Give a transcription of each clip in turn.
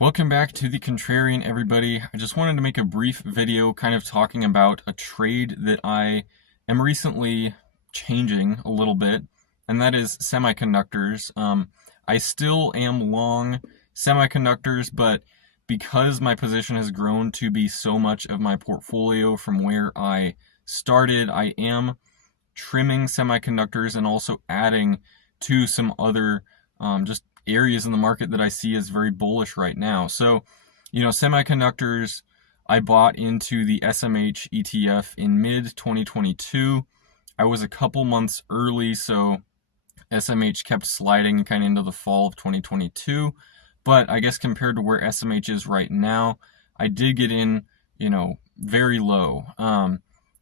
Welcome back to The Contrarian, everybody. I just wanted to make a brief video kind of talking about a trade that I am recently changing a little bit, and that is semiconductors. I still am long semiconductors, but because my position has grown to be so much of my portfolio from where I started, I am trimming semiconductors and also adding to some other just areas in the market that I see as very bullish right now. So, semiconductors, I bought into the SMH ETF in mid 2022. I was a couple months early, so SMH kept sliding kind of into the fall of 2022. But I guess compared to where SMH is right now, I did get in, very low.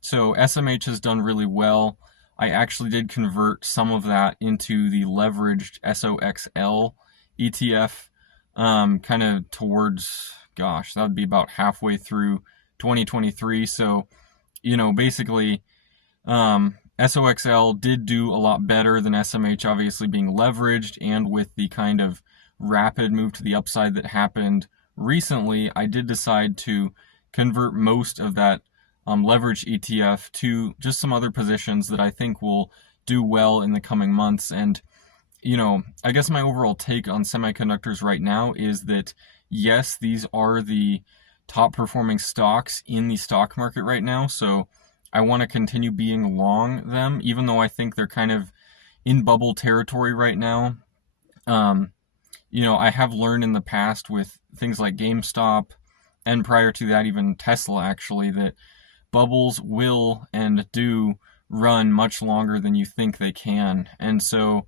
So SMH has done really well. I actually did convert some of that into the leveraged SOXL ETF, kind of towards, that would be about halfway through 2023. So, basically, SOXL did do a lot better than SMH, obviously being leveraged, and with the kind of rapid move to the upside that happened recently, I did decide to convert most of that leverage ETF to just some other positions that I think will do well in the coming months. And, I guess my overall take on semiconductors right now is that, yes, these are the top performing stocks in the stock market right now. So I want to continue being long them, even though I think they're kind of in bubble territory right now. I have learned in the past with things like GameStop, and prior to that, even Tesla, actually, that bubbles will and do run much longer than you think they can. And so,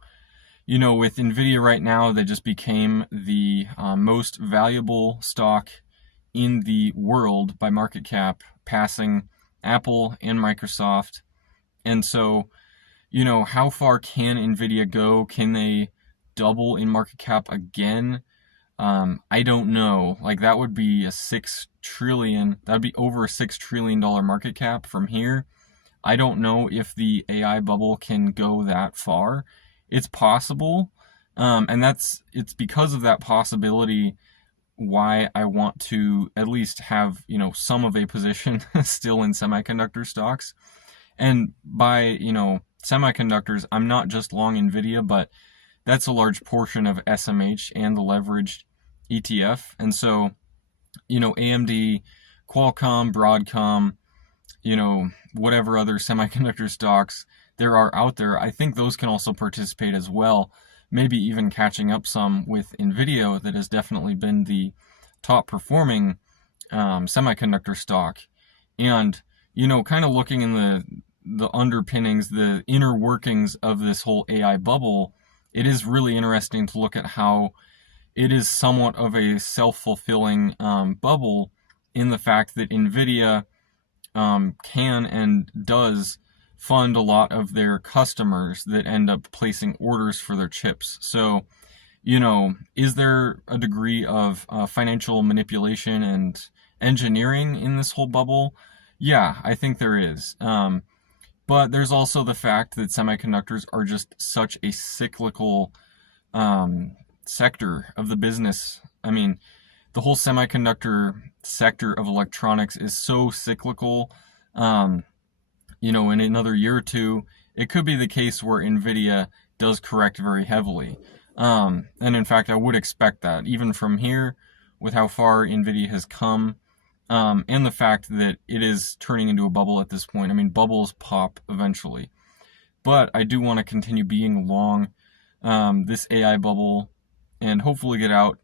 with Nvidia right now, they just became the most valuable stock in the world by market cap, passing Apple and Microsoft. And so, how far can Nvidia go? Can they double in market cap again? I don't know. Like, that would be that'd be over a $6 trillion market cap from here. I don't know if the AI bubble can go that far. It's possible. And it's because of that possibility why I want to at least have, some of a position still in semiconductor stocks. And by, semiconductors, I'm not just long Nvidia, but that's a large portion of SMH and the leveraged ETF. And so, AMD, Qualcomm, Broadcom, whatever other semiconductor stocks there are out there, I think those can also participate as well. Maybe even catching up some with Nvidia, that has definitely been the top performing semiconductor stock. And, kind of looking in the underpinnings, the inner workings of this whole AI bubble, it is really interesting to look at how it is somewhat of a self-fulfilling bubble, in the fact that Nvidia can and does fund a lot of their customers that end up placing orders for their chips. So, is there a degree of financial manipulation and engineering in this whole bubble? Yeah, I think there is. But there's also the fact that semiconductors are just such a cyclical sector of the business. I mean, the whole semiconductor sector of electronics is so cyclical. In another year or two, it could be the case where Nvidia does correct very heavily. And in fact, I would expect that, even from here, with how far Nvidia has come, and the fact that it is turning into a bubble at this point. I mean, bubbles pop eventually. But I do want to continue being long this AI bubble and hopefully get out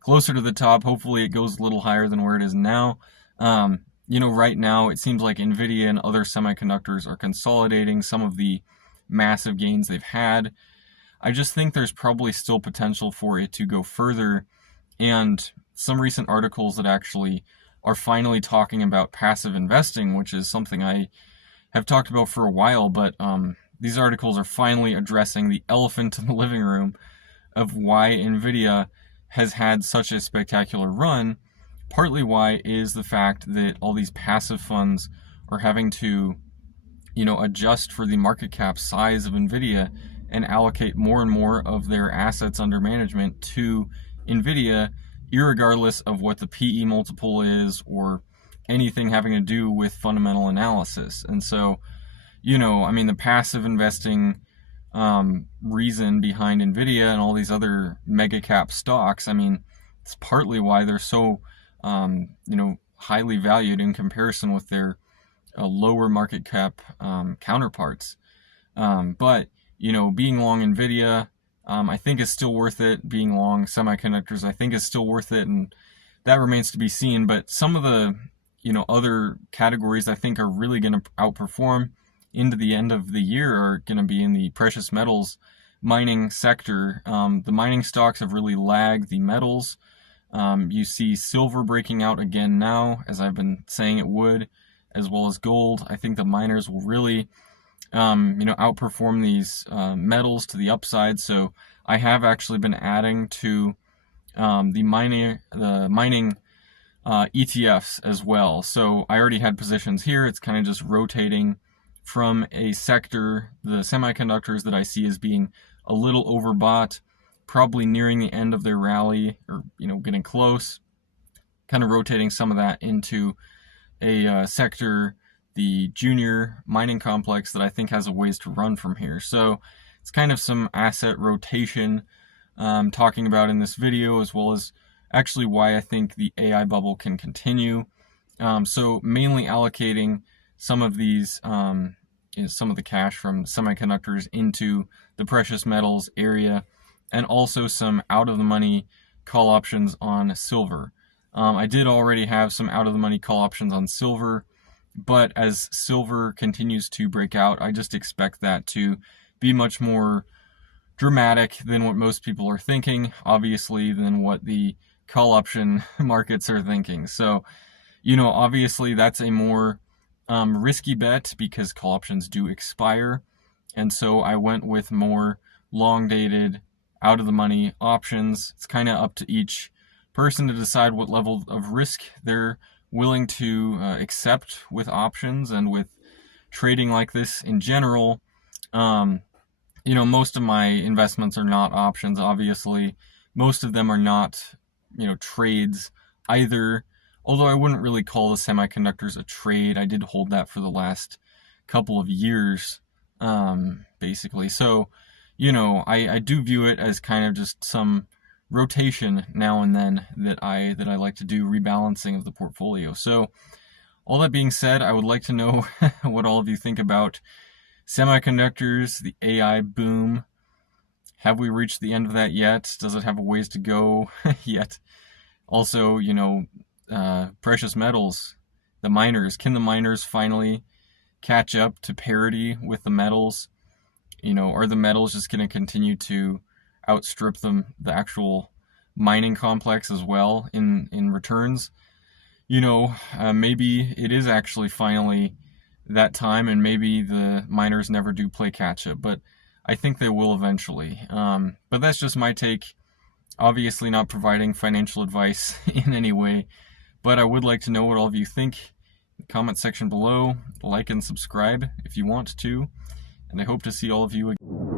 closer to the top. Hopefully it goes a little higher than where it is now. Right now it seems like Nvidia and other semiconductors are consolidating some of the massive gains they've had. I just think there's probably still potential for it to go further. And some recent articles that actually are finally talking about passive investing, which is something I have talked about for a while, but these articles are finally addressing the elephant in the living room of why Nvidia has had such a spectacular run. Partly why is the fact that all these passive funds are having to, adjust for the market cap size of Nvidia and allocate more and more of their assets under management to Nvidia, irregardless of what the PE multiple is or anything having to do with fundamental analysis. And so, I mean, the passive investing reason behind Nvidia and all these other mega cap stocks, I mean, it's partly why they're so, highly valued in comparison with their lower market cap counterparts. But, being long Nvidia, I think is still worth it. Being long semiconductors, I think is still worth it. And that remains to be seen. But some of the, other categories I think are really going to outperform into the end of the year are going to be in the precious metals mining sector. The mining stocks have really lagged the metals. You see silver breaking out again now, as I've been saying it would, as well as gold. I think the miners will really, outperform these metals to the upside. So I have actually been adding to the mining ETFs as well. So I already had positions here. It's kind of just rotating from a sector, the semiconductors, that I see as being a little overbought, probably nearing the end of their rally, or getting close, kind of rotating some of that into a sector, the junior mining complex, that I think has a ways to run from here. So it's kind of some asset rotation talking about in this video, as well as actually why I think the AI bubble can continue. So mainly allocating some of these, some of the cash from semiconductors into the precious metals area, and also some out of the money call options on silver. I did already have some out of the money call options on silver, but as silver continues to break out, I just expect that to be much more dramatic than what most people are thinking, obviously, than what the call option markets are thinking. So, obviously that's a more risky bet because call options do expire. And so I went with more long dated, out of the money options. It's kind of up to each person to decide what level of risk they're willing to accept with options and with trading like this in general. Most of my investments are not options, obviously. Most of them are not, trades either. Although I wouldn't really call the semiconductors a trade. I did hold that for the last couple of years, basically. So, I do view it as kind of just some rotation now and then that I like to do, rebalancing of the portfolio. So all that being said, I would like to know what all of you think about semiconductors, the AI boom. Have we reached the end of that yet? Does it have a ways to go yet? Also, precious metals, the miners. Can the miners finally catch up to parity with the metals? Are the metals just going to continue to outstrip them, the actual mining complex as well in returns? Maybe it is actually finally that time, and maybe the miners never do play catch up, but I think they will eventually. But that's just my take. Obviously not providing financial advice in any way, but I would like to know what all of you think. In the comment section below, like and subscribe if you want to, and I hope to see all of you again.